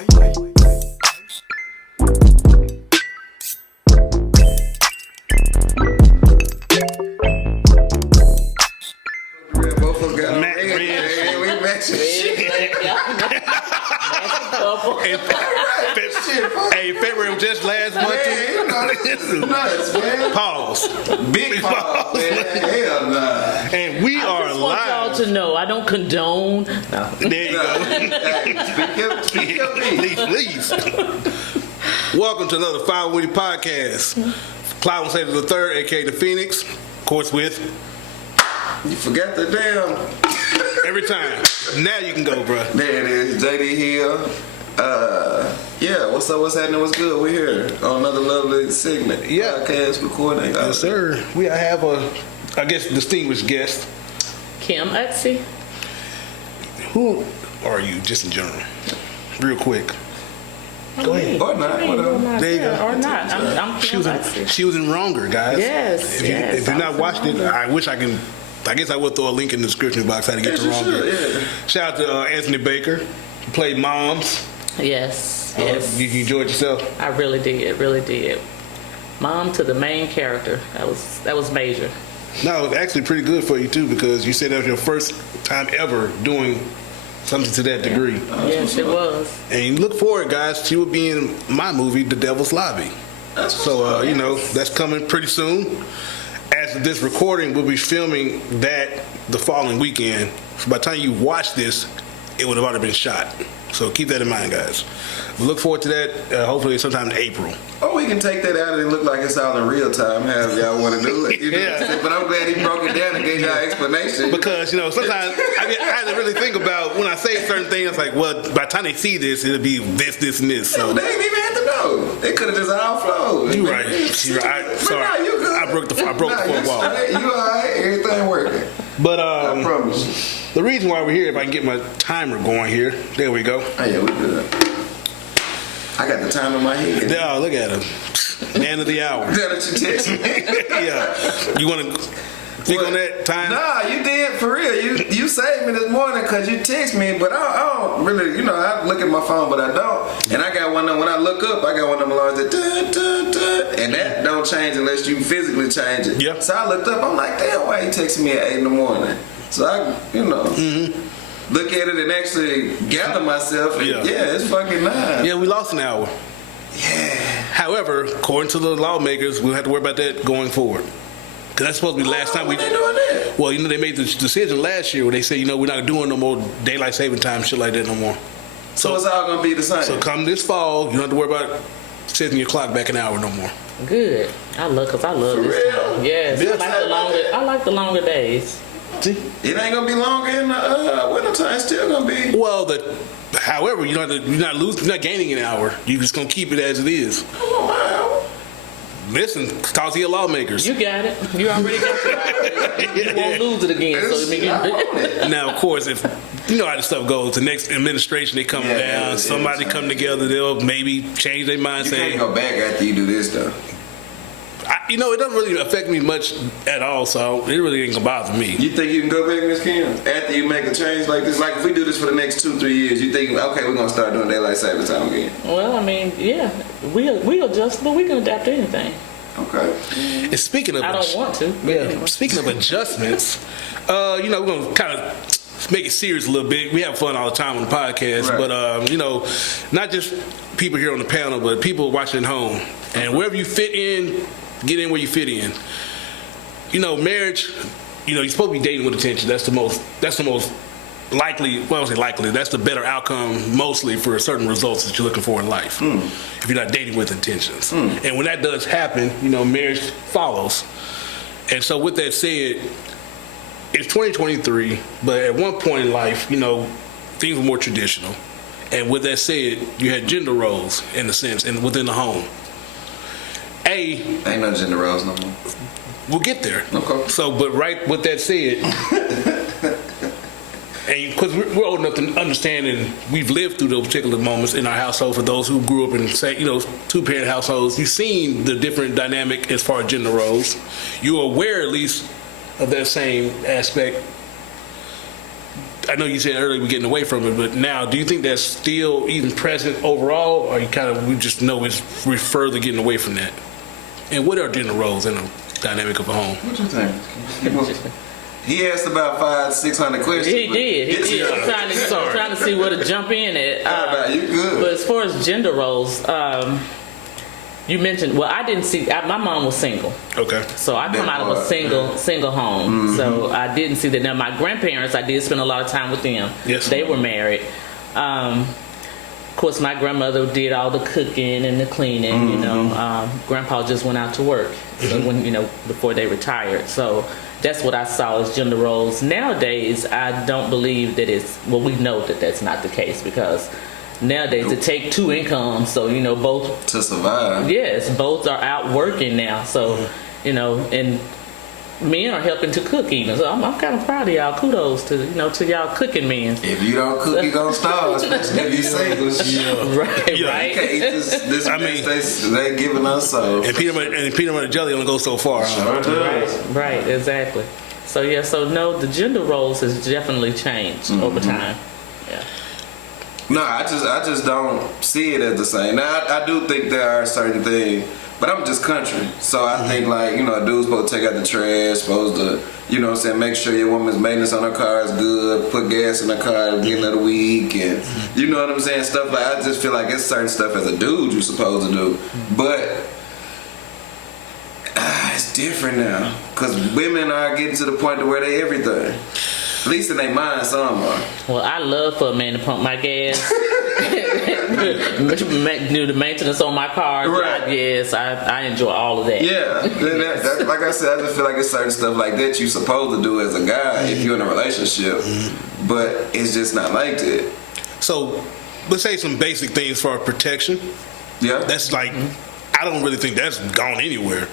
Hey, February was just last month. This is nuts, man. Pause. Big pause, man. Hell nah. And we are I just want live. y'all to know I don't condone. No. There you go. Hey, speak your Please. Welcome to another Fire Witty podcast. Clyde Wendell Slater III, aka the Phoenix. Of course, with You forgot the damn. every time. Now you can go, bro. There it is, JD here. Yeah, what's up? What's happening? What's good? We're here on another lovely segment. Yeah. Podcast recording. Yes, sir. We have a, I guess, distinguished guest. Kim Utsey. Who are you, just in general? Real quick. Go ahead. Or not, whatever. There you go. Or not. I'm Kim Utsey. She was in Wronger, guys. Yes, If you've not watched it, I wish I can. I guess I will throw a link in the description box how to get to Wronger. Yeah. Shout out to Anthony Baker, who played Moms. Yes. You enjoyed yourself? I really did. Mom to the main character. That was major. No, it was actually pretty good for you too, because you said that was your first time ever doing something to that degree. Yes, it was. And you look forward, guys, to it being my movie, The Devil's Lobby. So, that's coming pretty soon. As of this recording, we'll be filming that the following weekend. So by the time you watch this, it would have already been shot. So keep that in mind, guys. We look forward to that, hopefully sometime in April. Or we can take that out and it look like it's all in real time, however y'all want to do it. You know what I'm saying? But I'm glad he broke it down and gave y'all explanation. Because, sometimes I have to really think about when I say certain things, like, well, by the time they see this, it'll be this, and this. So they ain't even have to know. They could have just all flowed. You're right. Sorry. Nah, you good. I broke the fourth wall. You all right. Everything working. But I promise. The reason why we're here, if I can get my timer going here, there we go. Oh, yeah, we good. I got the time in my head. Oh, look at him. Man of the hour. Is that what you text me? Yeah. You want to speak on that time? Nah, you did for real. You saved me this morning because you text me, but I don't really, I look at my phone, but I don't. And I got one of them, when I look up, I got one of them alarms that dun, dun, dun, and that don't change unless you physically change it. Yep. So I looked up, I'm like, damn, why you texting me at 8 in the morning? So I, look at it and actually gather myself. And yeah, it's fucking 9. Yeah, we lost an hour. Yeah. However, according to the lawmakers, we'll have to worry about that going forward. Because that's supposed to be the last time we. They doing that? Well, they made the decision last year where they said, we're not doing no more daylight saving time, shit like that no more. So it's all gonna be the same. So come this fall, you don't have to worry about setting your clock back an hour no more. Good. I love this time. Yes. I like the longer days. See? It ain't gonna be longer in the winter time. It's still gonna be. Well, however, you're not gaining an hour. You're just gonna keep it as it is. Listen, talk to your lawmakers. You got it. You already got it. You won't lose it again. Now, of course, if you know how this stuff goes, the next administration they come down, somebody come together, they'll maybe change their mind. You can't go back after you do this though. It doesn't really affect me much at all, so it really ain't gonna bother me. You think you can go back, Miss Kim, after you make a change like this? Like if we do this for the next 2-3 years, you think, okay, we're gonna start doing daylight saving time again? Well, I mean, yeah, we adjust, but we can adapt to anything. Okay. And speaking of, I don't want to. Anyway. Speaking of adjustments, we're gonna kind of make it serious a little bit. We have fun all the time on the podcast, right. But not just people here on the panel, but people watching at home. And wherever you fit in, get in where you fit in. Marriage, you're supposed to be dating with intention. That's the most likely, well, I don't say likely, that's the better outcome mostly for certain results that you're looking for in life. If you're not dating with intentions. And when that does happen, marriage follows. And so with that said, it's 2023, but at one point in life, things were more traditional. And with that said, you had gender roles in a sense, and within the home. Ain't no gender roles no more. We'll get there. Okay. So, but right with that said, and because we're old enough to understand and we've lived through those particular moments in our household. For those who grew up in, say, 2-parent households, you've seen the different dynamic as far as gender roles. You're aware, at least, of that same aspect. I know you said earlier we're getting away from it, but now, do you think that's still even present overall, or we just know we're further getting away from that? And what are gender roles in the dynamic of a home? What you think? He asked about 500-600 questions. He did. I'm trying to see where to jump in at. You good. But as far as gender roles, you mentioned. Well, I didn't see. My mom was single. Okay. So I come out of a single home. Mm-hmm. So I didn't see that. Now my grandparents, I did spend a lot of time with them. Yes. They were married. Of course, my grandmother did all the cooking and the cleaning. Mm-hmm. You know, Grandpa just went out to work. So when before they retired. So that's what I saw as gender roles. Nowadays, I don't believe that it's. Well, we know that that's not the case because nowadays it take two incomes. So both to survive. Yes, both are out working now. So and men are helping to cook even. So I'm kind of proud of y'all. Kudos to y'all cooking men. If you don't cook, you gonna starve. Especially if you single. Right. You can't eat this they giving us. So and peanut butter jelly only goes so far. Sure does. Right, exactly. So no, the gender roles has definitely changed over time. Yeah. No, I just don't see it as the same. Now I do think there are certain things. But I'm just country, so I think a dude's supposed to take out the trash, supposed to, make sure your woman's maintenance on her car is good, put gas in her car at the end of the week, and you know what I'm saying, stuff like. I just feel like it's certain stuff as a dude you're supposed to do, but it's different now, cause women are getting to the point to where they everything. At least in their mind, some are. Well, I love for a man to pump my gas, do the maintenance on my car. Right. I enjoy all of that. Yeah, that, like I said, I just feel like it's certain stuff like that you're supposed to do as a guy if you're in a relationship, but it's just not like that. So, let's say some basic things for protection. Yeah. That's like, I don't really think that's gone anywhere.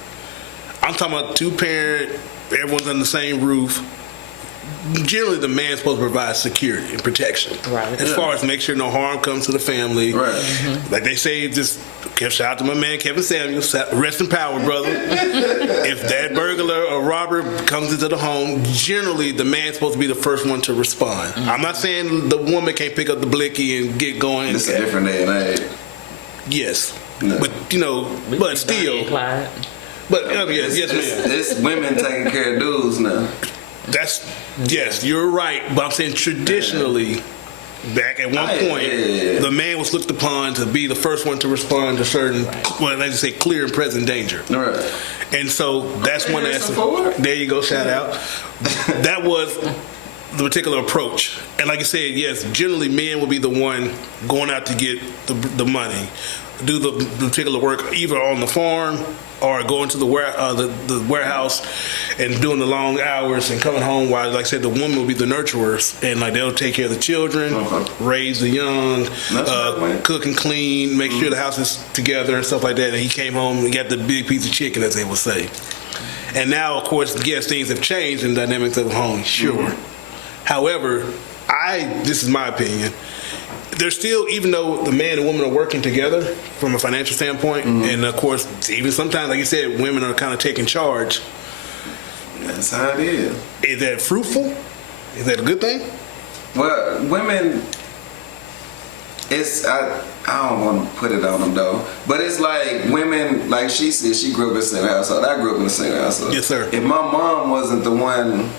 I'm talking about two-parent, everyone's under the same roof. Generally, the man's supposed to provide security and protection. Right. As far as make sure no harm comes to the family. Right. Mm-hmm. Like they say, just shout out to my man Kevin Samuels. Rest in power, brother. If that burglar or robber comes into the home, generally the man's supposed to be the first one to respond. Mm-hmm. I'm not saying the woman can't pick up the blicky and get going. It's a different day and age. Yes. No. But but still. Clyde. But yes, ma'am. It's women taking care of dudes now. Yes, you're right. But I'm saying traditionally, back at one point, the man was looked upon to be the first one to respond to certain, well, let's say, clear and present danger. Right. And so that's one aspect. There you go, shout out. That was the particular approach. And like I said, yes, generally men will be the one going out to get the money, do the particular work either on the farm or going to the warehouse and doing the long hours and coming home while, like I said, the woman will be the nurturers and like they'll take care of the children, raise the young, cook and clean, make sure the house is together and stuff like that. And he came home and got the big piece of chicken, as they would say. And now, of course, yes, things have changed in the dynamics of the home, sure. However, this is my opinion, there's still, even though the man and woman are working together from a financial standpoint, and of course, even sometimes, like you said, women are kind of taking charge. That's how it is. Is that fruitful? Is that a good thing? Well, women, I don't want to put it on them though, but it's like women, like she said, she grew up in a single household. I grew up in a single household. Yes, sir. If my mom wasn't the one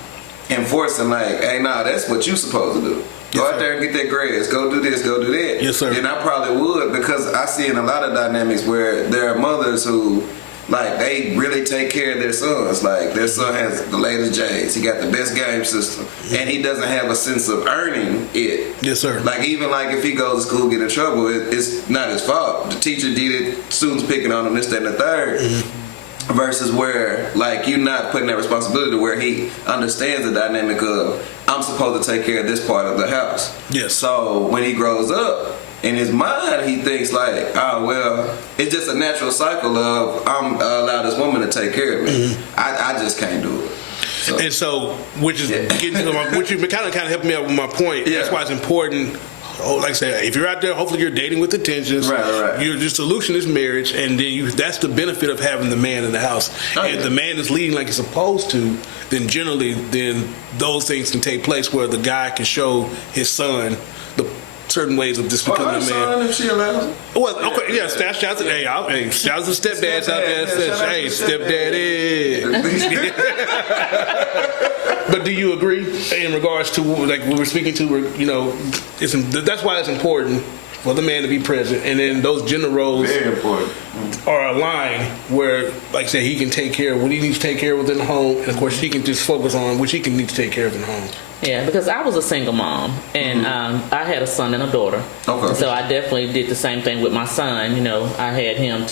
enforcing, like, hey, nah, that's what you supposed to do. Go out there and get that grass. Go do this. Go do that. Yes, sir. Then I probably would, because I see in a lot of dynamics where there are mothers who, like, they really take care of their sons. Like, their son has the latest J's. He got the best game system. And he doesn't have a sense of earning it. Yes, sir. Like, even like if he goes to school, get in trouble, it's not his fault. The teacher did it, students picking on him, this, that, and the third. Versus where, like, you're not putting that responsibility to where he understands the dynamic of, I'm supposed to take care of this part of the house. Yes. So when he grows up, in his mind, he thinks like, oh, well, it's just a natural cycle of, I'm allow this woman to take care of me. I just can't do it. So. And so, which is getting to which you've been kind of helping me out with my point. Yeah. That's why it's important like I said, if you're out there, hopefully you're dating with intentions. Right. Your solution is marriage, and then that's the benefit of having the man in the house. And if the man is leading like he's supposed to, then generally, those things can take place where the guy can show his son the certain ways of just becoming a man. Son, if she allows it. Well, okay, yeah. Shout out to stepdads out there. Hey, stepdaddy. But do you agree in regards to like we were speaking to? You know, that's why it's important for the man to be present, and then those gender roles Very important. are aligned where, like I said, he can take care of what he needs to take care of within the home, and of course he can just focus on what he can need to take care of in the home. Yeah, because I was a single mom, and I had a son and a daughter. Okay. So I definitely did the same thing with my son. You know, I had him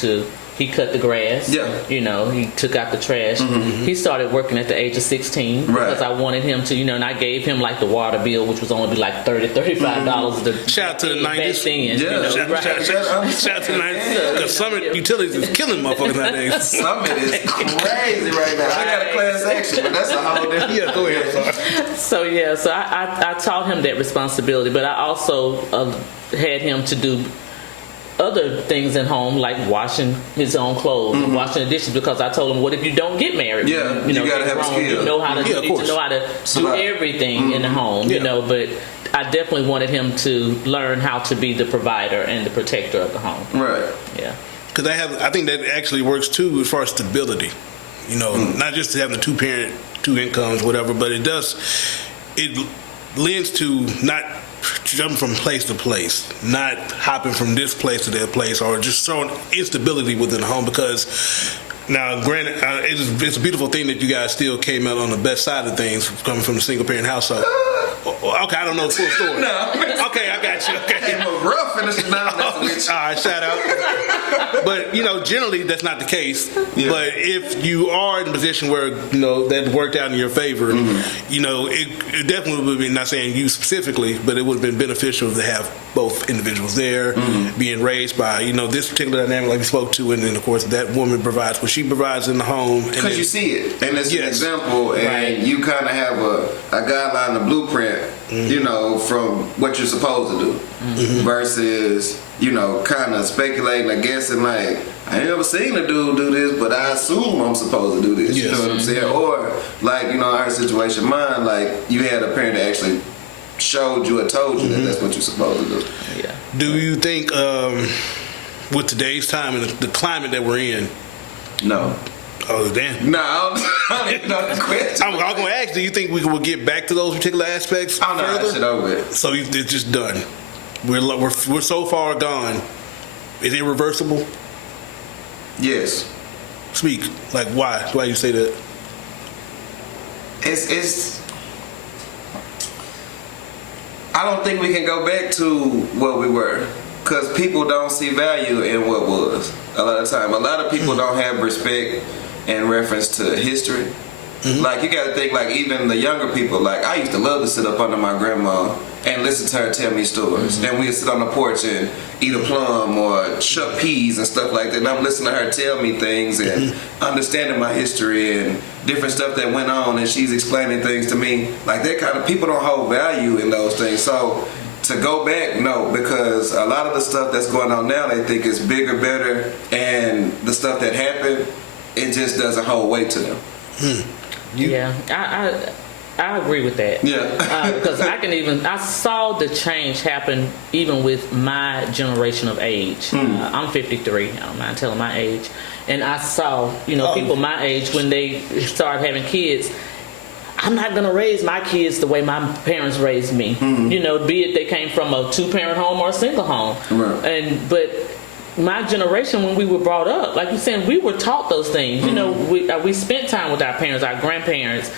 he cut the grass. Yeah. You know, he took out the trash. He started working at the age of 16 because I wanted him to, and I gave him like the water bill, which was only be like $30, $35. Shout out to the 90s. Back then, Yeah. Shout out to the 90s. Because Summit Utilities is killing motherfuckers nowadays. Summit is crazy right now. I got a class action, but that's a whole different. Yeah, go ahead. Sorry. So I taught him that responsibility, but I also had him to do other things at home, like washing his own clothes and washing the dishes, because I told him, what if you don't get married? Yeah, you gotta have a skill. You know how to, you need to know how to do everything in the home, but I definitely wanted him to learn how to be the provider and the protector of the home. Right. Yeah. Because I think that actually works too as far as stability. Not just having the two incomes, whatever, but it lends to not jumping from place to place, not hopping from this place to that place, or just showing instability within the home. Because now, granted, it's a beautiful thing that you guys still came out on the best side of things, coming from a single parent household. Okay, I don't know the full story. No. Okay, I got you. Okay. Rough in the All right, shout out. But generally that's not the case. Yeah. But if you are in a position where that worked out in your favor, it definitely would be, not saying you specifically, but it would have been beneficial to have both individuals there, being raised by this particular dynamic like we spoke to, and then of course that woman provides what she provides in the home. Because you see it, and it's an example, and you kind of have a guideline, a blueprint, from what you're supposed to do, versus kind of speculating, I guess, and like, I ain't never seen a dude do this, but I assume I'm supposed to do this. You know what I'm saying? Or like, our situation, mine, like you had a parent that actually showed you or told you that that's what you're supposed to do. Yeah. Do you think with today's time and the climate that we're in? No. Oh, damn. No, I don't even know the question. I'm going to ask, do you think we will get back to those particular aspects I'm not further? that shit over it. So it's just done. We're so far gone. Is it irreversible? Yes. Speak. Like, why? Why you say that? It's I don't think we can go back to what we were, because people don't see value in what was. A lot of time, a lot of people don't have respect in reference to history. Like, you got to think, like, even the younger people, like, I used to love to sit up under my grandma and listen to her tell me stories. And we'd sit on the porch and eat a plum or shuck peas and stuff like that. And I'm listening to her tell me things and understanding my history and different stuff that went on, and she's explaining things to me. Like, that kind of, people don't hold value in those things. So to go back, no, because a lot of the stuff that's going on now, they think is bigger, better, and the stuff that happened, it just doesn't hold weight to them. Yeah, I agree with that. Yeah. Because I saw the change happen even with my generation of age. I'm 53. I don't mind telling my age. And I saw, people my age, when they started having kids, I'm not going to raise my kids the way my parents raised me. Be it they came from a 2-parent home or a single home. Right. But my generation, when we were brought up, like you're saying, we were taught those things. We spent time with our parents, our grandparents,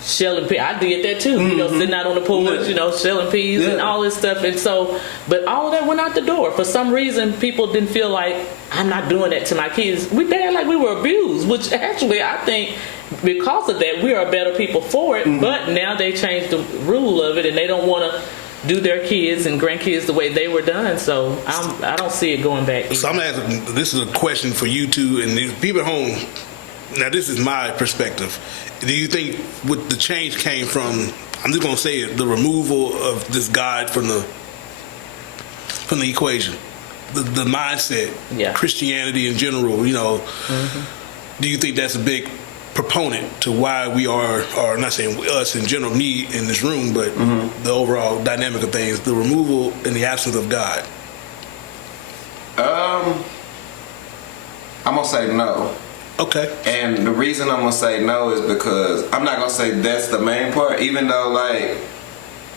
shelling peas. I did that too. Sitting out on the porch, shelling peas and all this stuff. And so, but all of that went out the door. For some reason, people didn't feel like, I'm not doing that to my kids. We acted like we were abused, which actually I think because of that, we are better people for it. But now they changed the rule of it, and they don't want to do their kids and grandkids the way they were done. So I don't see it going back either. So I'm asking, this is a question for you two and the people at home. Now, this is my perspective. Do you think what the change came from, I'm just going to say it, the removal of this God from the from the equation. The mindset, Yeah. Christianity in general, you know. Do you think that's a big proponent to why we are, or not saying us in general, me in this room, but the overall dynamic of things, the removal and the absence of God? I'm gonna say no. Okay. And the reason I'm gonna say no is because I'm not gonna say that's the main part, even though like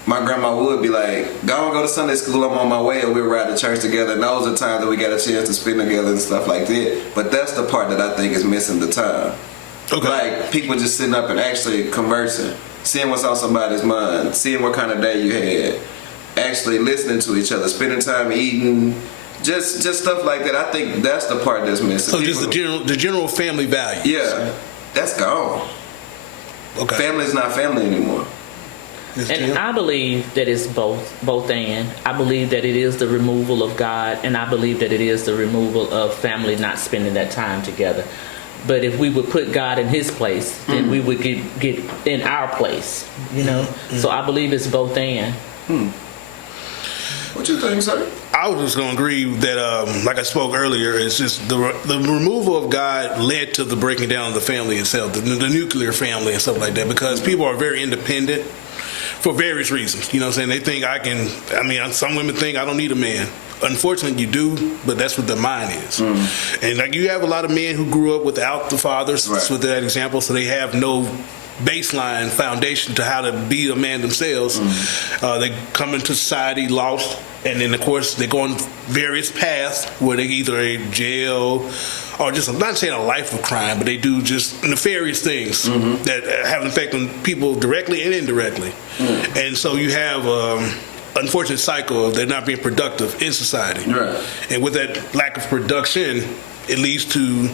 my grandma would be like, go to Sunday school, I'm on my way, or we'll ride to church together, and those are the times that we got a chance to spend together and stuff like that. But that's the part that I think is missing the time. Okay. Like people just sitting up and actually conversing, seeing what's on somebody's mind, seeing what kind of day you had, actually listening to each other, spending time eating, just stuff like that. I think that's the part that's missing. So just the general family values. Yeah, that's gone. Okay. Family's not family anymore. Yes, And Tim? I believe that it's both and. I believe that it is the removal of God, and I believe that it is the removal of family not spending that time together. But if we would put God in His place, then we would get in our place, you know. So I believe it's both and. What you think, sir? I was just going to agree that, like I spoke earlier, it's just the removal of God led to the breaking down of the family itself, the nuclear family and stuff like that, because people are very independent for various reasons. You know what I'm saying? They think some women think I don't need a man. Unfortunately, you do, but that's what the mind is. And like you have a lot of men who grew up without the fathers, Right. with that example, so they have no baseline foundation to how to be a man themselves. They come into society lost, and then of course they go on various paths where they either in jail or just, I'm not saying a life of crime, but they do just nefarious things that have an effect on people directly and indirectly. And so you have unfortunate cycle of they're not being productive in society. Right. And with that lack of production, it leads to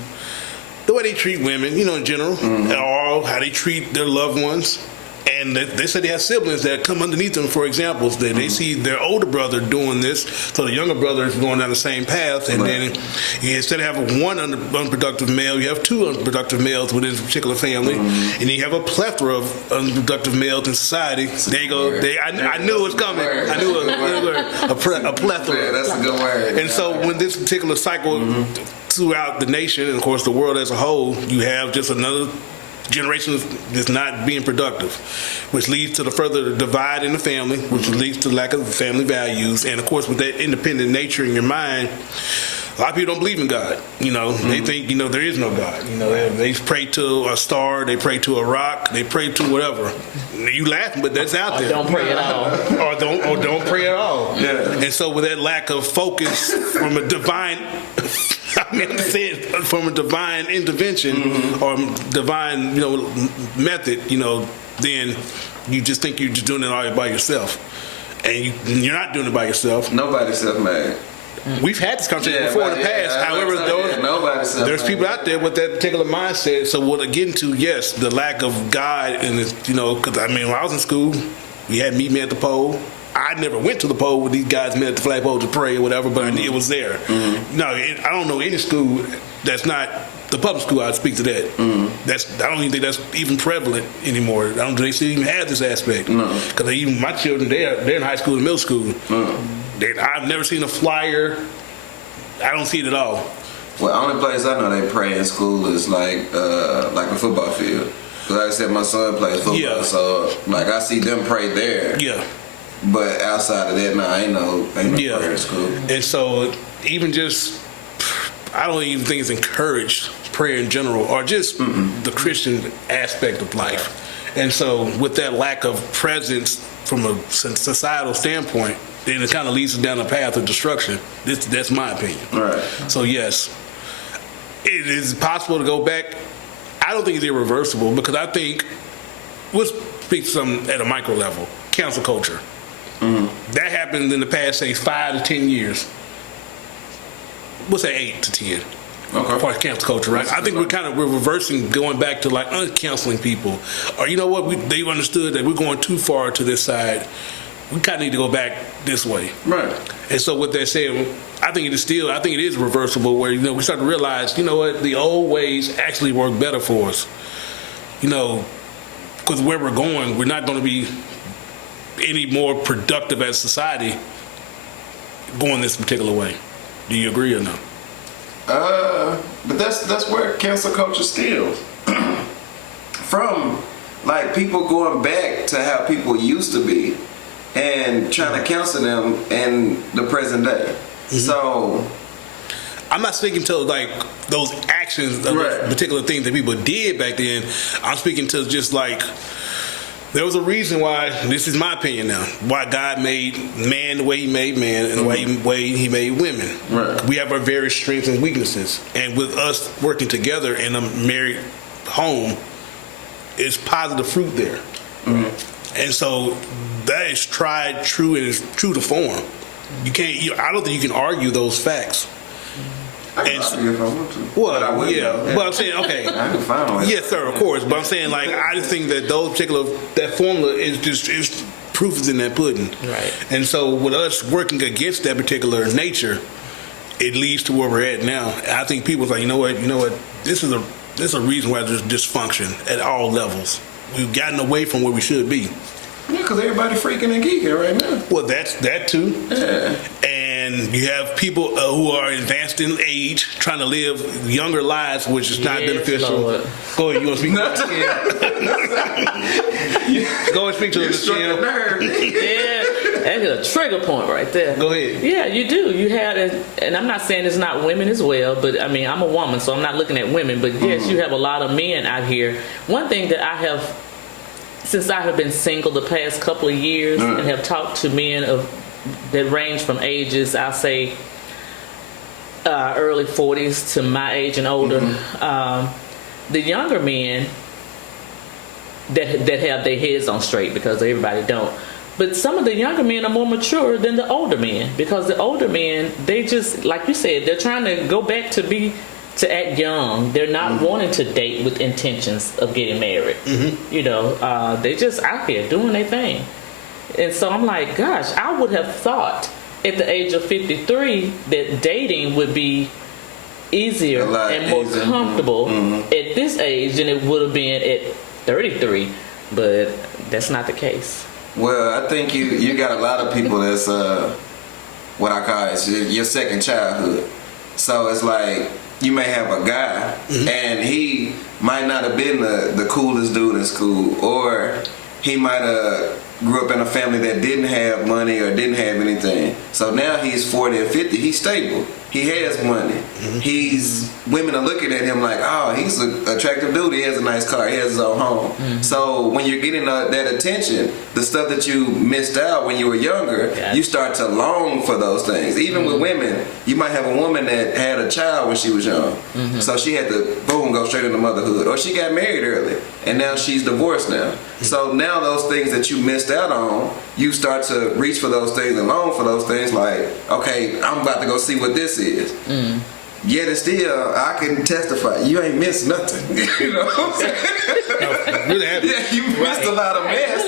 the way they treat women, you know, in general, or how they treat their loved ones. And they say they have siblings that come underneath them, for example, that they see their older brother doing this, so the younger brother is going down the same path. And then instead of having one unproductive male, you have two unproductive males within a particular family. And you have a plethora of unproductive males in society. There you go. I knew it was coming. I knew it was a plethora. Yeah, that's a good word. And so when this particular cycle throughout the nation, and of course the world as a whole, you have just another generation that's not being productive, which leads to the further divide in the family, which leads to lack of family values. And of course, with that independent nature in your mind, a lot of people don't believe in God. You know, they think, you know, there is no God. You know, they pray to a star, they pray to a rock, they pray to whatever. You laughing, but that's out there. Don't pray at all. or don't pray at all. Yeah. And so with that lack of focus from a divine from a divine intervention or divine, you know, method, you know, then you just think you're just doing it all by yourself. And you're not doing it by yourself. Nobody's self-made. We've had this conversation before in the past. However, there's people out there with that particular mindset. So what I get into, yes, the lack of God, and you know, because I mean, when I was in school, we had meet me at the pole. I never went to the pole where these guys met at the flagpole to pray or whatever, but I knew it was there. No, I don't know any school that's not the public school. I'd speak to that. I don't even think that's even prevalent anymore. I don't think they still even have this aspect. Because even my children, they're in high school and middle school. I've never seen a flyer. I don't see it at all. Well, the only place I know they pray in school is like the football field. Because like I said, my son plays football, so like I see them pray there. Yeah. But outside of that, no, ain't no prayer in school. And so even just, I don't even think it's encouraged, prayer in general, or just the Christian aspect of life. And so with that lack of presence from a societal standpoint, then it kind of leads us down a path of destruction. That's my opinion. Right. So yes, it is possible to go back. I don't think it's irreversible, because I think, we'll speak to something at a micro level, cancel culture. That happened in the past, say, 5 to 10 years. We'll say 8 to 10. Okay. As far as cancel culture, right? I think we're reversing, going back to like uncanceling people, or you know what? They've understood that we're going too far to this side. We kind of need to go back this way. Right. And so with that said, I think it is reversible, where, you know, we start to realize, you know what, the old ways actually work better for us. You know, because where we're going, we're not going to be any more productive as society going this particular way. Do you agree or no? But that's where cancel culture steals from, like people going back to how people used to be and trying to cancel them in the present day. So I'm not speaking to like those actions of Right. particular things that people did back then. I'm speaking to just like there was a reason why. This is my opinion now. Why God made man the way He made man and the way He made women. Right. We have our various strengths and weaknesses, and with us working together in a married home, is positive fruit there. And so that is tried, true, and is true to form. You can't. I don't think you can argue those facts. I can argue if I want to. Well, But I wouldn't, yeah, though. but I'm saying, okay. I can find one. Yes, sir, of course. But I'm saying, like, I just think that that formula is proof is in that pudding. Right. And so with us working against that particular nature, it leads to where we're at now. And I think people's like, you know what, this is a reason why there's dysfunction at all levels. We've gotten away from where we should be. Yeah, because everybody freaking and geeking right now. Well, that's that too. Yeah. And you have people who are advanced in age trying to live younger lives, which is not Yes, beneficial. Lord. Go ahead, you want to speak? Go and speak to You the struck a Michelle. nerve. Yeah, that's a trigger point right there. Go ahead. Yeah, you do. You have, and I'm not saying it's not women as well, but I mean, I'm a woman, so I'm not looking at women. But yes, you have a lot of men out here. One thing that I have, since I have been single the past couple of years and have talked to men that range from ages, I'll say early 40s to my age and older, the younger men that have their heads on straight, because everybody don't. But some of the younger men are more mature than the older men, because the older men, they just, like you said, they're trying to go back to act young. They're not wanting to date with intentions of getting married. You know, they just out here doing their thing. And so I'm like, gosh, I would have thought at the age of 53 that dating would be easier and more easier. comfortable at this age than it would have been at 33. But that's not the case. Well, I think you got a lot of people that's what I call your second childhood. So it's like you may have a guy and he might not have been the coolest dude in school, or he might have grew up in a family that didn't have money or didn't have anything. So now he's 40 and 50. He's stable. He has money. Women are looking at him like, oh, he's an attractive dude. He has a nice car. He has his own home. So when you're getting that attention, the stuff that you missed out when you were younger, you start to long for those things. Even with women, you might have a woman that had a child when she was young. So she had to, boom, go straight into motherhood. Or she got married early, and now she's divorced now. So now those things that you missed out on, you start to reach for those things and long for those things like, okay, I'm about to go see what this is. Yet and still, I can testify, you ain't missed nothing. You know what I'm saying? Really happy. Yeah, you missed a lot of mess.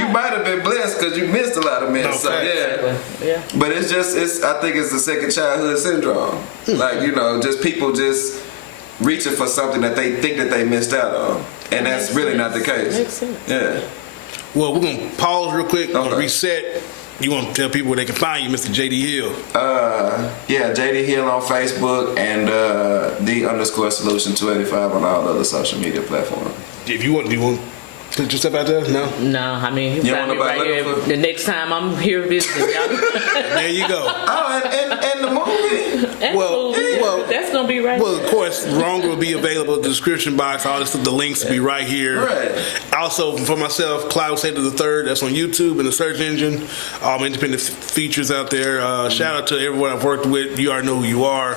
You might have been blessed because you missed a lot of mess. So yeah. But I think it's the second childhood syndrome. Like, you know, just people just reaching for something that they think that they missed out on. And that's really not the case. Makes sense. Yeah. Well, we're going to pause real quick. Okay. Reset. You want to tell people where they can find you, Mr. J.D. Hill? Yeah, JD Hill on Facebook and _solution 285 on all other social media platforms. If you want, do you want to put yourself out there? No? I mean, you You find want me right nobody here. looking for- The next time I'm here visiting, There you go. Oh, and the movie. Well, that's gonna be right. Well, of course, Wrong will be available in the description box. All this, the links will be right here. Right. Mm-hmm. Also, for myself, Clyde Wendell Slater III. That's on YouTube and the search engine. All my independent features out there. Shout out to everyone I've worked with. You already know who you are.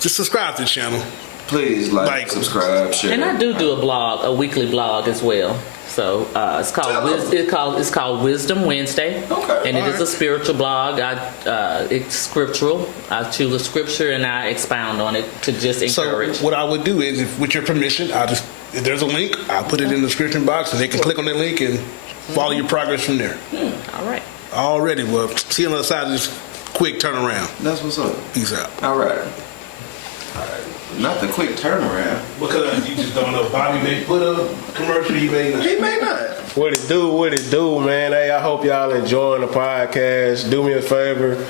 Just subscribe to the channel. Please like, subscribe, share. And I do a blog, a weekly blog as well. So it's called Wisdom Wednesday, Okay. and it is a spiritual blog. It's scriptural. I choose a scripture and I expound on it to just encourage. So what I would do is, if, with your permission, if there's a link, I'll put it in the description box, and they can click on that link and follow your progress from there. All right. Already, well, see you on the other side of this quick turnaround. That's what's up. Peace out. All right. Not the quick turnaround. Because you just don't know. Bobby may put a commercial, he may not. He may not. What it do, man? Hey, I hope y'all enjoying the podcast. Do me a favor,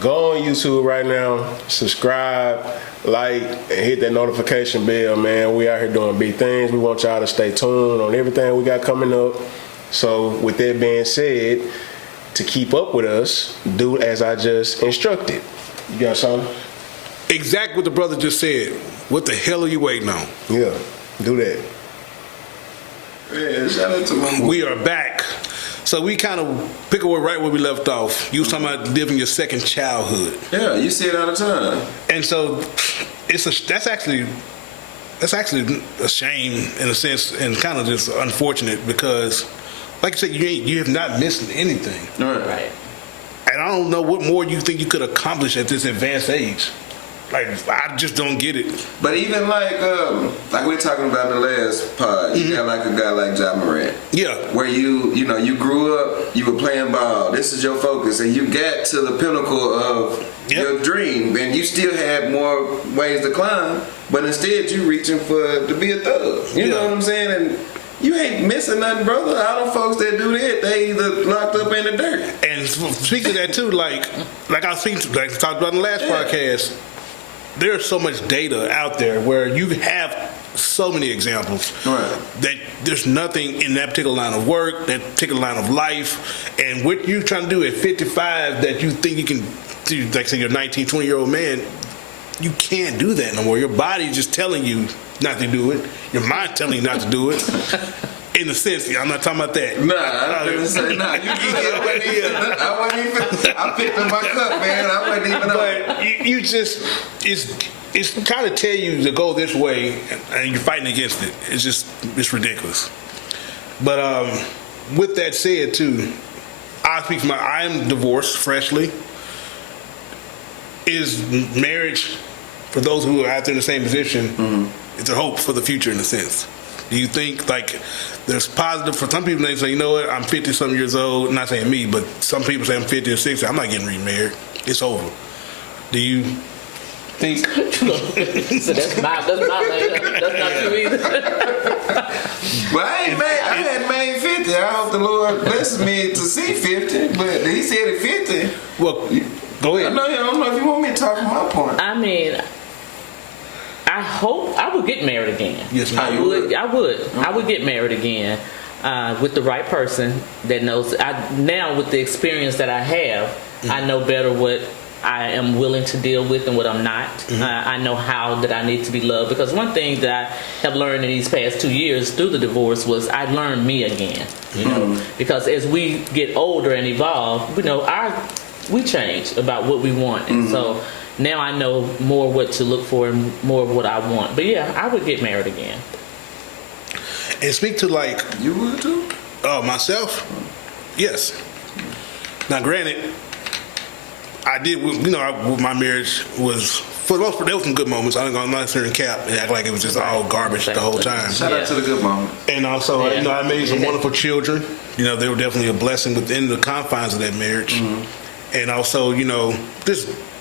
go on YouTube right now, subscribe, like, and hit that notification bell, man. We out here doing big things. We want y'all to stay tuned on everything we got coming up. So with that being said, to keep up with us, do as I just instructed. You got something? Exactly what the brother just said. What the hell are you waiting on? Yeah, do that. Yeah, shout out to my boy. We are back. So we kind of pick up right where we left off. You was talking about living your second childhood. Yeah, you see it all the time. And so that's actually a shame in a sense, and kind of just unfortunate because, like I said, you have not missed anything. Right. And I don't know what more you think you could accomplish at this advanced age. Like, I just don't get it. But even like we were talking about in the last pod, you got like a guy like Ja Morant. Yeah. Where you grew up, you were playing ball. This is your focus, and you got to the pinnacle of your dream, and you still had more ways to climb. But instead, you reaching to be a thug. You know what I'm saying? And you ain't missing nothing, brother. All them folks that do that, they either locked up in the dirt. And speaking of that too, like I was speaking to, like I talked about in the last podcast, there's so much data out there where you have so many examples that there's nothing in that particular line of work, that particular line of life, and what you're trying to do at 55 that you think you can do, like say you're a 19, 20-year-old man, you can't do that no more. Your body's just telling you not to do it. Your mind's telling you not to do it. In a sense, I'm not talking about that. Nah, I didn't say nah. I picked up my cup, man. I wasn't even But you just, it's kind of tell you to go this way, and you're fighting against it. It's ridiculous. But with that said, too, I'm divorced freshly. Is marriage, for those who are out there in the same position, it's a hope for the future in a sense. Do you think, like, there's positive for some people? They say, you know what, I'm 50-something years old. Not saying me, but some people say I'm 50 or 60. I'm not getting remarried. It's over. Do you think? So that's my lane. That's not you either. Well, I hadn't made 50. I hope the Lord blesses me to see 50. But he said at 50. Well, go ahead. I don't know if you want me to talk from my point. I mean, I hope I would get married again. Yes, ma'am. I would get married again with the right person that knows. Now with the experience that I have, I know better what I am willing to deal with and what I'm not. I know how that I need to be loved, because one thing that I have learned in these past 2 years through the divorce was I learned me again. You know, because as we get older and evolve, we change about what we want, and so. Now I know more what to look for and more of what I want. But yeah, I would get married again. And speak to, like... You would too? Myself? Yes. Now, granted, I did, my marriage was, for the most part, there was some good moments. I'm not sitting cap and act like it was just all garbage the whole time. Shout out to the good moments. And also, I made some wonderful children. They were definitely a blessing within the confines of that marriage. And also,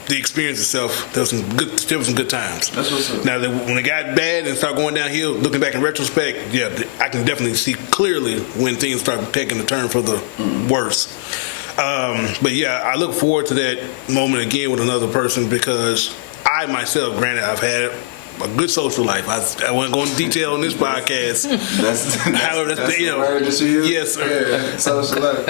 the experience itself, there was some good times. That's what's up. Now, when it got bad and started going downhill, looking back in retrospect, I can definitely see clearly when things start taking a turn for the worse. But yeah, I look forward to that moment again with another person, because I myself, granted, I've had a good social life. I won't go into detail on this podcast. However, that's the word that you use? Yes, sir. Yeah, social life.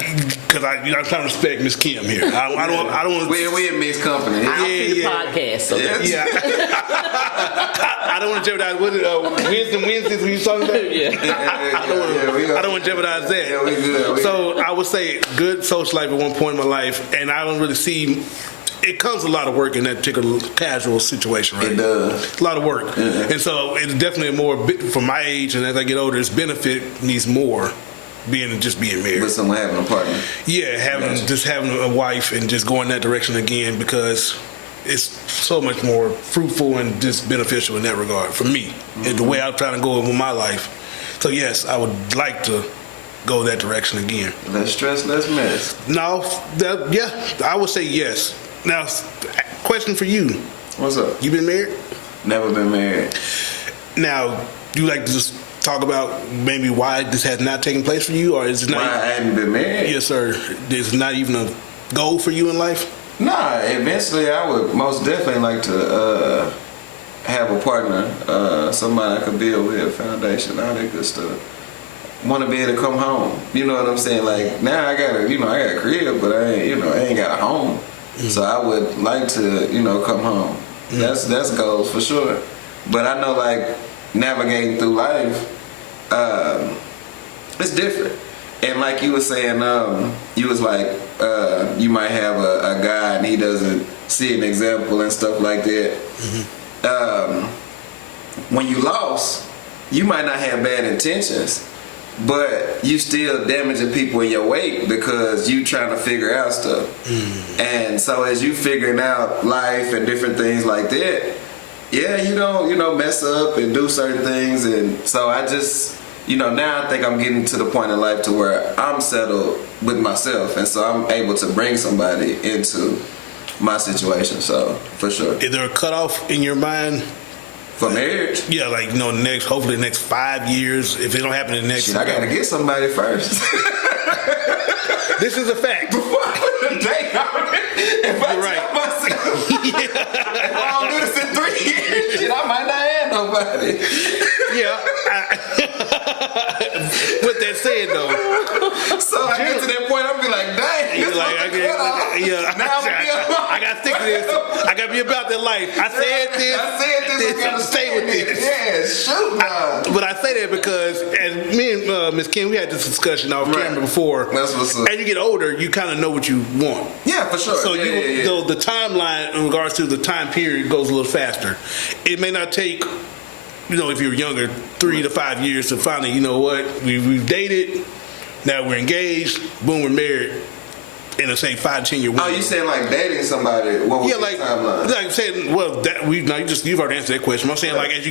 Because I'm trying to respect Miss Kim here. I don't want. We're in mixed company. I'll see the podcast. So Yeah. I don't want to jeopardize Wednesdays when you talking about. I don't want to jeopardize that. Yeah, we good. So I would say good social life at one point in my life, and I don't really see. It comes a lot of work in that particular casual situation, right? It does. A lot of work. And so it's definitely more, for my age, and as I get older, its benefit needs more being married. With someone having a partner. Yeah, having a wife and just going that direction again, because it's so much more fruitful and just beneficial in that regard for me, and the way I'm trying to go with my life. So yes, I would like to go that direction again. Less stress, less mess. No, I would say yes. Now, question for you. What's up? You been married? Never been married. Now, do you like to just talk about maybe why this has not taken place for you, or is it not? Why I hadn't been married? Yes, sir. Is it not even a goal for you in life? Nah, eventually I would most definitely like to have a partner, somebody I could build with, a foundation, all that good stuff. Want to be able to come home. You know what I'm saying? Like now I got a crib, but I ain't got a home. So I would like to, come home. That's goals for sure. But I know like navigating through life, it's different. And like you were saying, you was like, you might have a guy and he doesn't see an example and stuff like that. When you lost, you might not have bad intentions, but you still damaging people in your wake because you trying to figure out stuff. And so as you figuring out life and different things like that, yeah, you don't mess up and do certain things. And so I just, now I think I'm getting to the point in life to where I'm settled with myself, and so I'm able to bring somebody into my situation. So for sure. Is there a cutoff in your mind? For marriage? Yeah, like hopefully the next 5 years. If it don't happen in the next, shit, I gotta get somebody first. This is a fact. Before I put a date on it, if I You're right. tell myself, if I don't do this in 3 years, shit, I might not have nobody. Yeah. With that said, though, So I get to that point, I'm be like, dang, you're this like, I I gotta stick to this. I gotta be about that life. I said this. I gotta stay with this. Yeah, shoot, nah. But I say that because, as me and Miss Kim, we had this discussion off camera before. That's what's up. As you get older, you kind of know what you want. Yeah, for sure. So yeah. the timeline in regards to the time period goes a little faster. It may not take, if you're younger, 3 to 5 years to finally, we've dated, now we're engaged, boom, we're married. In a say 5 to 10 year window. Oh, you saying like dating somebody? What was the timeline? Like saying, well, you've already answered that question. I'm saying like as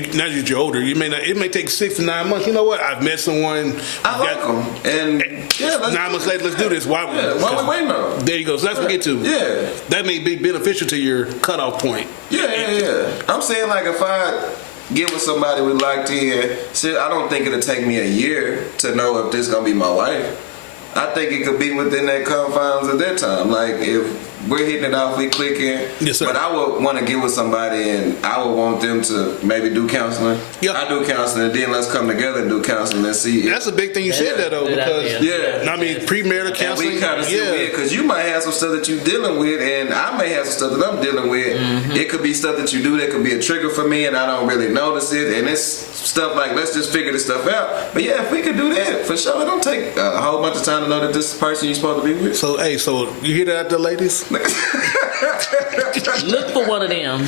you're older, it may take 6 to 9 months. You know what? I've met someone. I like them, and 9 months later, let's do this. Why we waiting on? There you go. So that's what we get to. Yeah, that may be beneficial to your cutoff point. Yeah. I'm saying like if I get with somebody we locked in, shit, I don't think it'll take me a year to know if this gonna be my wife. I think it could be within that confines of that time. Like if we're hitting it off, we clicking. Yes, sir. But I would want to get with somebody, and I would want them to maybe do counseling. Yep. I do counseling, and then let's come together and do counseling and see. That's a big thing you said that though, because I mean premarital counseling. And we kind of see weird because you might have some stuff that you're dealing with, and I may have some stuff that I'm dealing with. It could be stuff that you do that could be a trigger for me, and I don't really notice it. And it's stuff like, let's just figure this stuff out. But yeah, if we could do that, for sure, it don't take a whole bunch of time to know that this person you're supposed to be with. So you hear that out there, ladies? Look for one of them.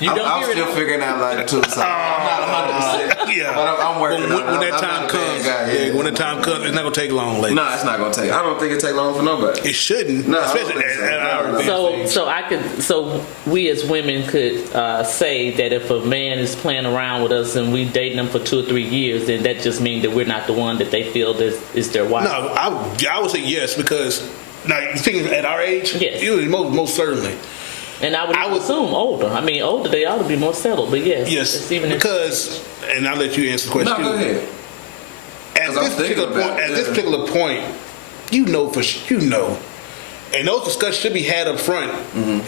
I'm still figuring out life too, so I'm not 100%. Yeah, but I'm working on it. When that time comes, when the time comes, it's not gonna take long, ladies. No, it's not gonna take. I don't think it take long for nobody. It shouldn't. No, especially at our age. So we as women could say that if a man is playing around with us and we dating them for 2 or 3 years, then that just means that we're not the one that they feel is their wife. No, I would say yes because now you think at our age, yes, most certainly. And I would assume older. I mean, older they ought to be more settled. But yes, even because, and I'll let you answer the question. No, go ahead. At this particular point, and those discussions should be had up front.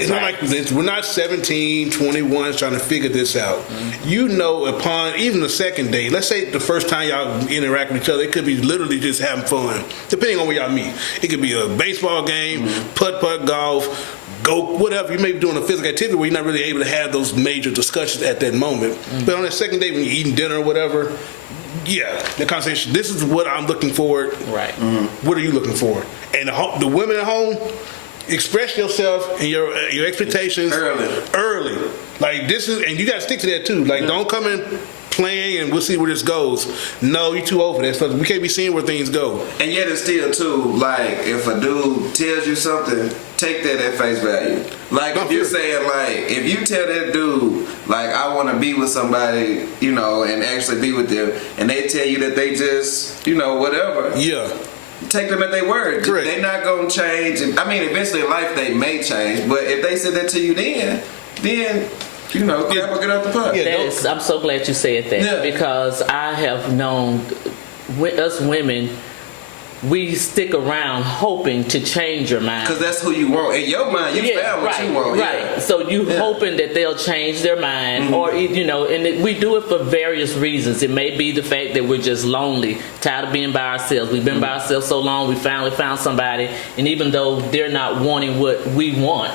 It's not like we're not 17, 21 trying to figure this out. Upon even the second date, let's say the first time y'all interact with each other, it could be literally just having fun, depending on where y'all meet. It could be a baseball game, putt-putt, golf, whatever. You may be doing a physical activity where you're not really able to have those major discussions at that moment. But on that second date when you're eating dinner or whatever, the conversation, this is what I'm looking for. Right. What are you looking for? And the women at home, express yourself and your expectations early. Like this is, and you got to stick to that too. Like don't come in playing and we'll see where this goes. No, you're too old for that stuff. We can't be seeing where things go. And yet it's still too, like if a dude tells you something, take that at face value. Like if you're saying like, if you tell that dude like I want to be with somebody, and actually be with them, and they tell you that they just, whatever. Yeah. Take them at their word. Correct. They're not gonna change. I mean, eventually in life they may change, but if they said that to you then grab or get out the pot. I'm so glad you said that because I have known us women we stick around hoping to change your mind. Because that's who you want. In your mind, you found what you want. Right. Yeah. So you hoping that they'll change their mind, or and we do it for various reasons. It may be the fact that we're just lonely, tired of being by ourselves. We've been by ourselves so long. We finally found somebody, and even though they're not wanting what we want,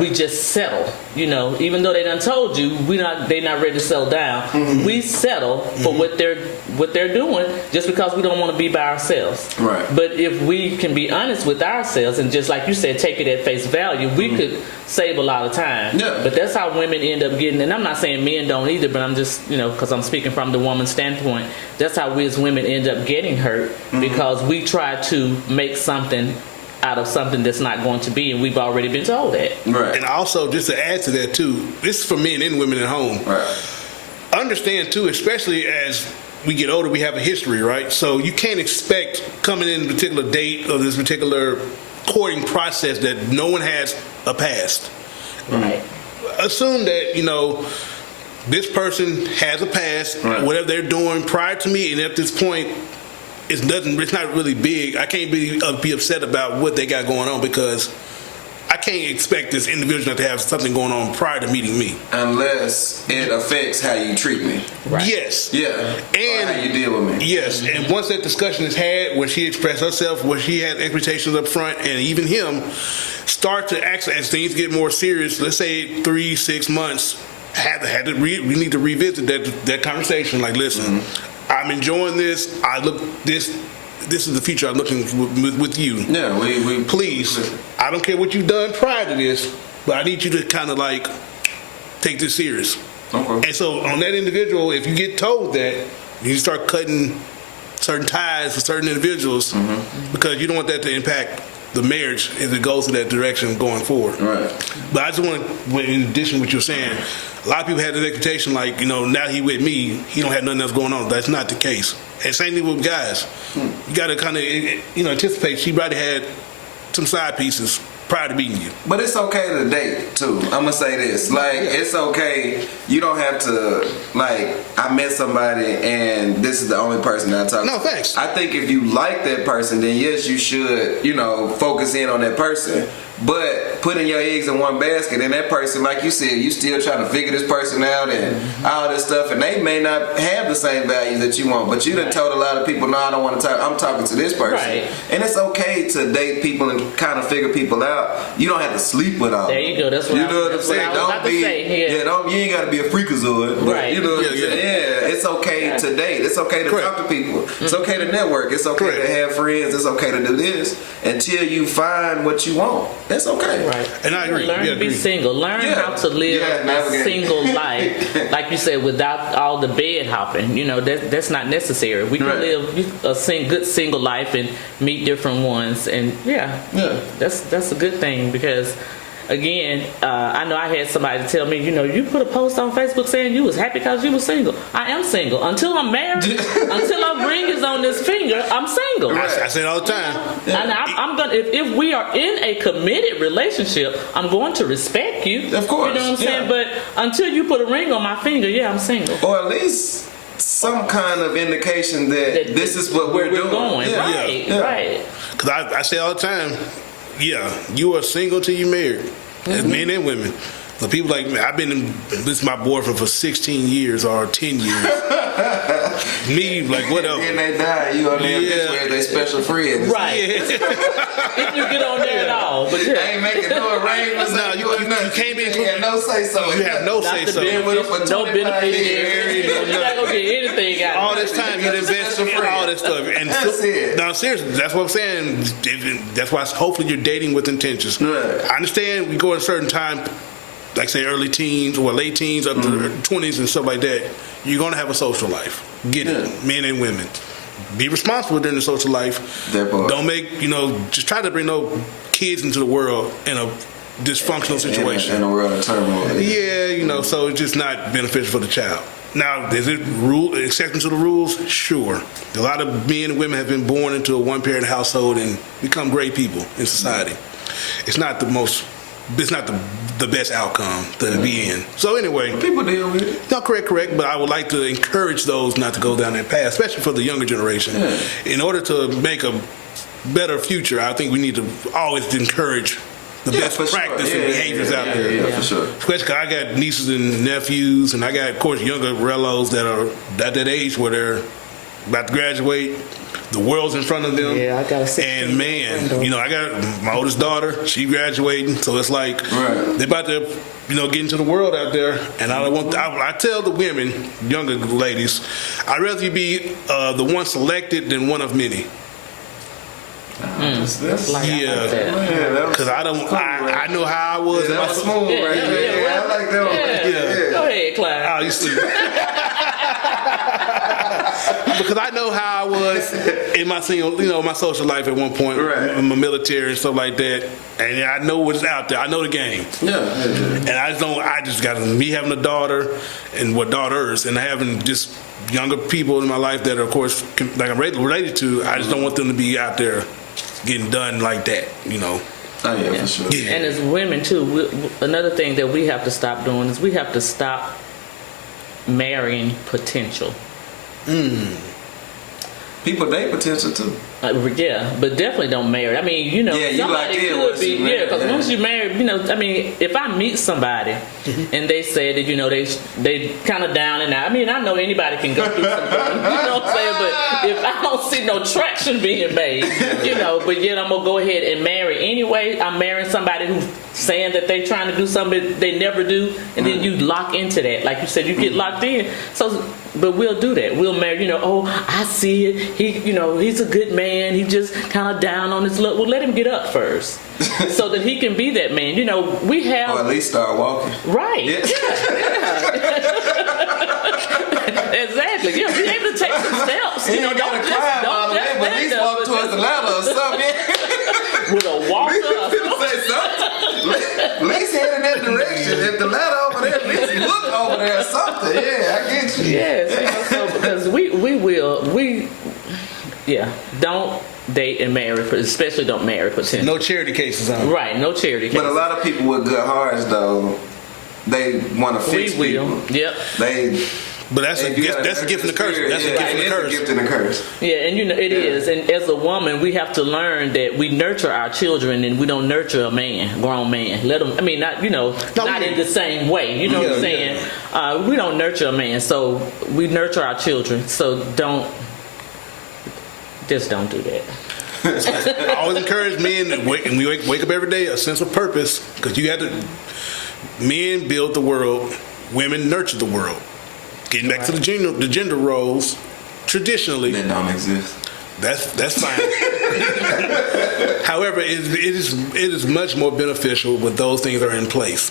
we just settle. Even though they done told you they're not ready to settle down. We settle for what they're doing just because we don't want to be by ourselves. Right. But if we can be honest with ourselves and just like you said, take it at face value, we could save a lot of time. Yeah. But that's how women end up getting, and I'm not saying men don't either, but I'm just, because I'm speaking from the woman's standpoint, that's how we as women end up getting hurt because we try to make something out of something that's not going to be, and we've already been told that. Right. And also, just to add to that too, this is for men and women at home. Right. Understand too, especially as we get older, we have a history, right? So you can't expect coming in a particular date or this particular courting process that no one has a past. Right. Assume that, this person has a past, whatever they're doing prior to me, and at this point, it's not really big. I can't be upset about what they got going on because I can't expect this individual not to have something going on prior to meeting me. Unless it affects how you treat me. Right. Yes. Yeah. And or how you deal with me. Yes. And once that discussion is had, where she expressed herself, where she had expectations up front, and even him start to actually, as things get more serious, let's say 3-6 months, we need to revisit that conversation. Like, listen, I'm enjoying this. This is the future I'm looking with you. Yeah, we please. I don't care what you've done prior to this, but I need you to kind of like take this serious. Okay. And so on that individual, if you get told that, you start cutting certain ties with certain individuals because you don't want that to impact the marriage if it goes in that direction going forward. Right. But I just want to, in addition to what you're saying, a lot of people have this expectation like, now he with me, he don't have nothing else going on. That's not the case. And same thing with guys. You got to kind of, anticipate she probably had some side pieces prior to meeting you. But it's okay to date too. I'm gonna say this, it's okay. You don't have to I met somebody and this is the only person that I talk to. No, thanks. I think if you like that person, then yes, you should, focus in on that person. But putting your eggs in one basket, and that person, like you said, you still trying to figure this person out and all this stuff, and they may not have the same values that you want. But you done told a lot of people, no, I don't want to talk. I'm talking to this person, and it's okay to date people and kind of figure people out. You don't have to sleep with all. There you go. That's what you know what I'm saying. Don't be. You ain't got to be a freakazoid. But right. You know what I'm saying. Yeah, it's okay to date. It's okay to talk to people. It's okay to network. It's okay to have friends. It's okay to do this until you find what you want. That's okay. Right. And I agree. Learn to be single. Learn how to live a single life. Like you said, without all the bed hopping. That's not necessary. We can live a good single life and meet different ones. And that's a good thing because, again, I know I had somebody tell me, you put a post on Facebook saying you was happy because you was single. I am single. Until I'm married, until our ring is on this finger, I'm single. I say it all the time. And I'm gonna if we are in a committed relationship, I'm going to respect you. Of course. You know what I'm saying? But until you put a ring on my finger, I'm single. Or at least some kind of indication that this is what we're doing. Going. Right. Because I say all the time, you are single till you married, as men and women. So people like me, I've been this is my boyfriend for 16 years or 10 years. Me, like whatever. And they die, you on there where they special friends. Right. If you get on there at all. But ain't making no arrangements. No, you can't be included. No say so. You have no say so. No beneficiary. You're not gonna get anything out of all this time you invest in all this stuff. And that's it. No, seriously, that's what I'm saying. That's why hopefully you're dating with intentions. Right. I understand we go at a certain time, like say early teens or late teens up to 20s and stuff like that. You're gonna have a social life. Get it, men and women. Be responsible during the social life. Don't make just try to bring no kids into the world in a dysfunctional situation. In a world of turmoil. Yeah, so it's just not beneficial for the child. Now, is it exception to the rules? Sure. A lot of men and women have been born into a one-parent household and become great people in society. It's not the best outcome to be in. So anyway, people deal with it. No, correct. But I would like to encourage those not to go down that path, especially for the younger generation. In order to make a better future, I think we need to always encourage the best for sure. practice and behaviors out there. Yeah, for sure. Especially 'cause I got nieces and nephews, and I got, of course, younger relatives that are at that age where they're about to graduate. The world's in front of them. Yeah, I got a 16 And man, friend, you know, I got my oldest daughter. She graduating, so it's like Right. they're about to, you know, get into the world out there. And I don't want. I tell the women, younger ladies, I'd rather you be the one selected than one of many. That's Like, I Yeah. like that. yeah, that was Because I don't. I know how I was. yeah, in that my- was smooth Yeah, right yeah, there. yeah, Yeah, I like that one. Yeah. Go ahead, Clyde. I used to. Because I know how I was in my single, you know, my social life at one point, Right. in my military and stuff like that, and I know what's out there. I know the game, Yeah. and I just don't. I just got me having a daughter and what daughters, and having just younger people in my life that are, of course, like I'm related to. I just don't want them to be out there getting done like that, you know. Oh, yeah, for sure. Yeah. And as women too, another thing that we have to stop doing is we have to stop marrying potential. People date potential too. Yeah, but definitely don't marry. I mean, you know, Yeah, you somebody like it could once be, you yeah, marry, because yeah. once you marry, you know, I mean, if I meet somebody and they say that, you know, they kind of down and out. I mean, I know anybody can go through something, you know what I'm saying? But if I don't see no traction being made, you know, but yet I'm gonna go ahead and marry anyway. I'm marrying somebody who's saying that they trying to do something they never do, and then you lock into that, like you said, you get locked in. So, but we'll do that. We'll marry, you know. Oh, I see it. He, you know, he's a good man. He just kind of down on his luck. Well, let him get up first, so that he can be that man. You know, we have Or at least start walking. right. Yeah. Exactly. Yeah, be able to take some steps. You know, ain't don't gotta just climb all don't the way, just but at least stand walk up towards the ladder or something. with a walker. Say something. At least head in that direction. If the ladder over there, at least look over there or something. Yeah, I get you. Yes, you know, so because don't date and marry, especially don't marry potential. No charity cases on. Right, no charity case. But a lot of people with good hearts, though, they want to fix we will. people. Yep. But that's a If you gift. got That's a gift and a curse. spirit, That's a yeah, gift and a it is curse. a gift and a curse. Yeah, and you know it is. And as a woman, we have to learn that we nurture our children, and we don't nurture a man, grown man. Let them. I mean, not not in the same way. You know what I'm saying? We don't nurture a man, so we nurture our children. So just don't do that. I always encourage men to wake up every day a sense of purpose, because you have to. Men build the world, women nurture the world. Getting back to the gender roles, traditionally That don't exist. that's fine. However, it is much more beneficial when those things are in place.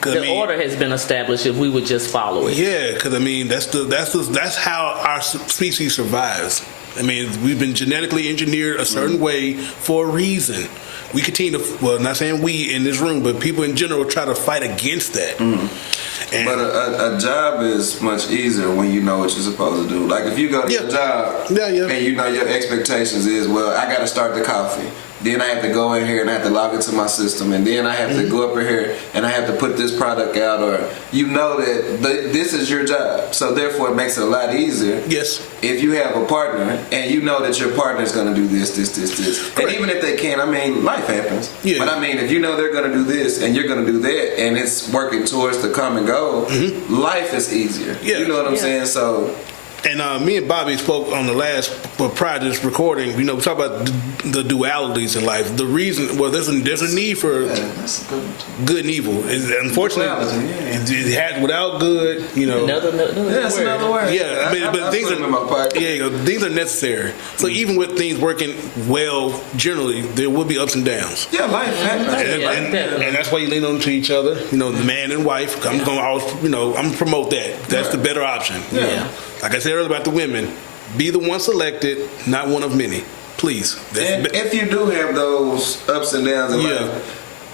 'Cause, The order has been established if we would just follow it. Yeah, because I mean that's how our species survives. I mean, we've been genetically engineered a certain way for a reason. We continue to, well, not saying we in this room, but people in general try to fight against that. And But a job is much easier when you know what you're supposed to do. Like if you go to your job and you know your expectations is, well, I got to start the coffee. Then I have to go in here and I have to log into my system, and then I have to go up in here and I have to put this product out, or you know that this is your job. So therefore, it makes it a lot easier. yes, If you have a partner and you know that your partner is going to do this. Correct. And even if they can't, I mean, life happens. Yeah. But I mean, if you know they're going to do this and you're going to do that, and it's working towards the common goal, life is easier. Yeah. You know what I'm saying? So, and me and Bobby spoke on the last, prior to this recording. You know, we talk about the dualities in life. The reason, well, there's a need for that's a good one too. good and evil. Unfortunately, Duality, it has without good. You know, Another That's word. another word. yeah, I mean, but things put them in my are pocket. things are necessary. So even with things working well, generally there will be ups and downs. Yeah, life happens. And that's why you lean on to each other. You know, the man and wife. I'm gonna always, I'm gonna promote that. That's the better option. Yeah. Like I said earlier about the women, be the one selected, not one of many. Please. And if you do have those ups and downs in life,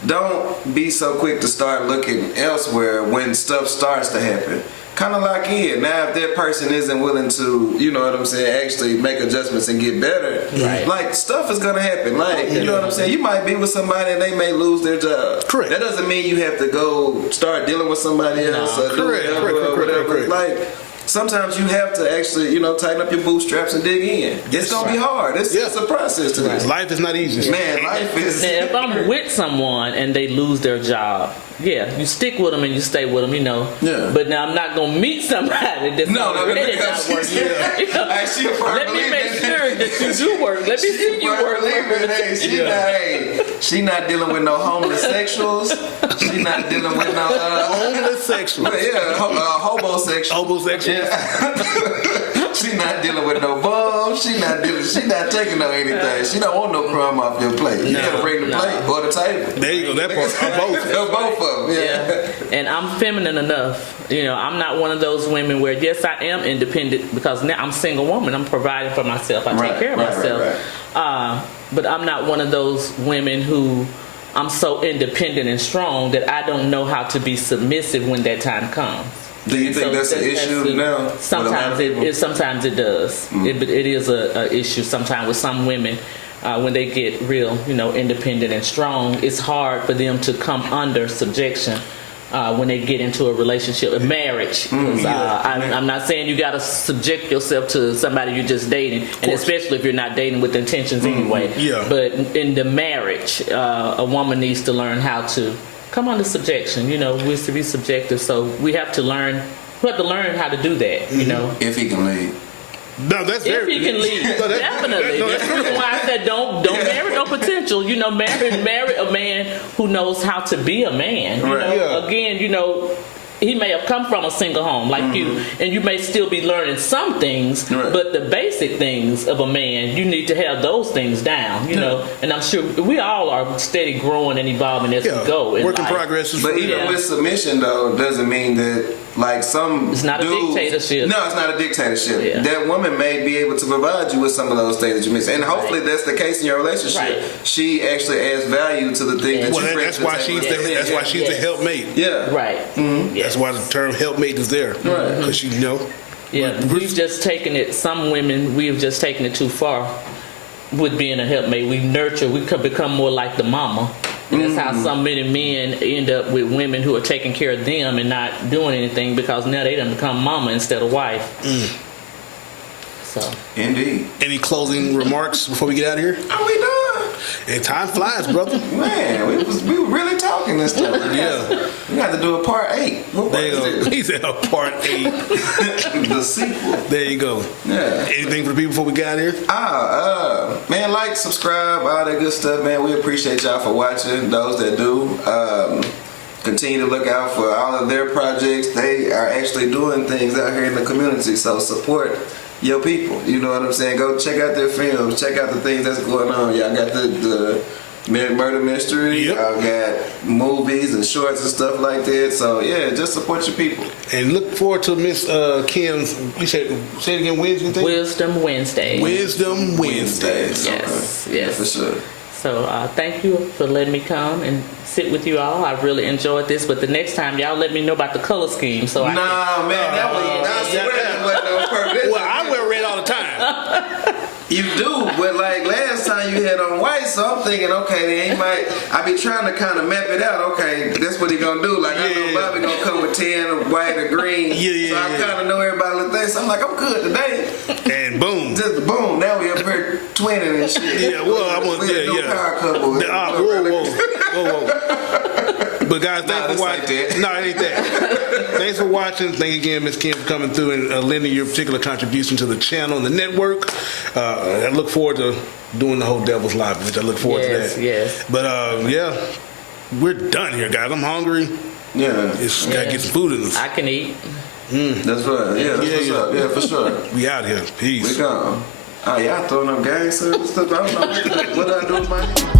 don't be so quick to start looking elsewhere when stuff starts to happen. Kind of lock in. Now, if that person isn't willing to, you know what I'm saying, actually make adjustments and get better, Right. like stuff is gonna happen. Like, you know what I'm saying? You might be with somebody and they may lose their job. Correct. That doesn't mean you have to go start dealing with somebody else or do Correct, whatever. correct, or whatever. correct. Like, sometimes you have to actually, tighten up your bootstraps and dig in. It's gonna be hard. It's a process to this. Life is not easy. Man, life is. Now, if I'm with someone and they lose their job, yeah, you stick with them and you stay with them, Yeah. But now I'm not gonna meet somebody that's already not working. Let me make sure that you do work. Let me see you work. She not dealing with no homosexuals. She not dealing with no homosexuals. Homosexuals. Homosexuals. She not dealing with no bums. She not taking no anything. She don't want no crumb off your plate. You gotta bring the plate or the table. There you go. That part. Both of them. Yeah. And I'm feminine enough. I'm not one of those women where, yes, I am independent because now I'm a single woman. I'm providing for myself. I take care of myself. But I'm not one of those women who I'm so independent and strong that I don't know how to be submissive when that time comes. Do you think that's an issue now? Sometimes sometimes it does. It is a issue sometimes with some women. When they get real, independent and strong, it's hard for them to come under subjection when they get into a relationship, a marriage. I'm not saying you got to subject yourself to somebody you're just dating, and especially if you're not dating with intentions anyway. Yeah. But in the marriage, a woman needs to learn how to come under subjection. We're to be subjective, so we have to learn. We have to learn how to do that. If he can lead. No, that's if he can lead, definitely. That's the reason why I said don't marry no potential. Marry a man who knows how to be a man. Again, he may have come from a single home like you, and you may still be learning some things, but the basic things of a man, you need to have those things down. And I'm sure we all are steady growing and evolving as we go. Work in progress. But even with submission, though, doesn't mean that. Like some it's not dudes, a dictatorship. No, it's not a dictatorship. Yeah. That woman may be able to provide you with some of those things that you miss, and hopefully that's the case in your relationship. Right. She actually adds value to the things that you bring. That's why she's the helpmate. Yeah. Right. Mm-hmm. That's why the term helpmate is there. Right. Because Yeah, we've just taken it. Some women, we have just taken it too far with being a helpmate. We nurture. We could become more like the mama. And that's how so many men end up with women who are taking care of them and not doing anything because now they done become mama instead of wife. So. Indeed. Any closing remarks before we get out of here? Are we done? And time flies, brother. Man, we were really talking this time. Yeah. We got to do a part 8. There you go. He said a part 8. The sequel. There you go. Yeah. Anything for the people before we get out of here? Man, like, subscribe, all that good stuff, man. We appreciate y'all for watching. Those that do, continue to look out for all of their projects. They are actually doing things out here in the community, so support your people. You know what I'm saying? Go check out their films. Check out the things that's going on. Y'all got the murder mystery. Yep. Y'all got movies and shorts and stuff like that. So yeah, just support your people. And look forward to Miss Kim's. You say it again. Wednesday. Wisdom Wednesday. Wisdom Wednesdays. Yes. Okay. Yes. For sure. So thank you for letting me come and sit with you all. I really enjoyed this. But the next time, y'all let me know about the color scheme. So man, that was no purpose. Well, I wear red all the time. You do, but like last time you had on white, so I'm thinking, okay, then he might. I be trying to kind of map it out. Okay, that's what he gonna do. Like I know Bobby gonna come with 10 of white or green. So I kind of know everybody thing. So I'm like, I'm good today. And boom, just boom. Now we up here twinning and shit. Yeah, well, I want power couple. Whoa. But guys, thanks for watching. No, it ain't that. Thanks for watching. Thank you again, Miss Kim, for coming through and lending your particular contribution to the channel and the network. I look forward to doing the whole Devil's Lobby, which I look forward to that. Yes. But yeah, we're done here, guys. I'm hungry. Yeah. Gotta get some food in us. I can eat. That's right. Yeah, that's what's up. Yeah, for sure. We out here. Peace. We gone. Y'all throwing up gang stuff. I don't know what I do with my hand.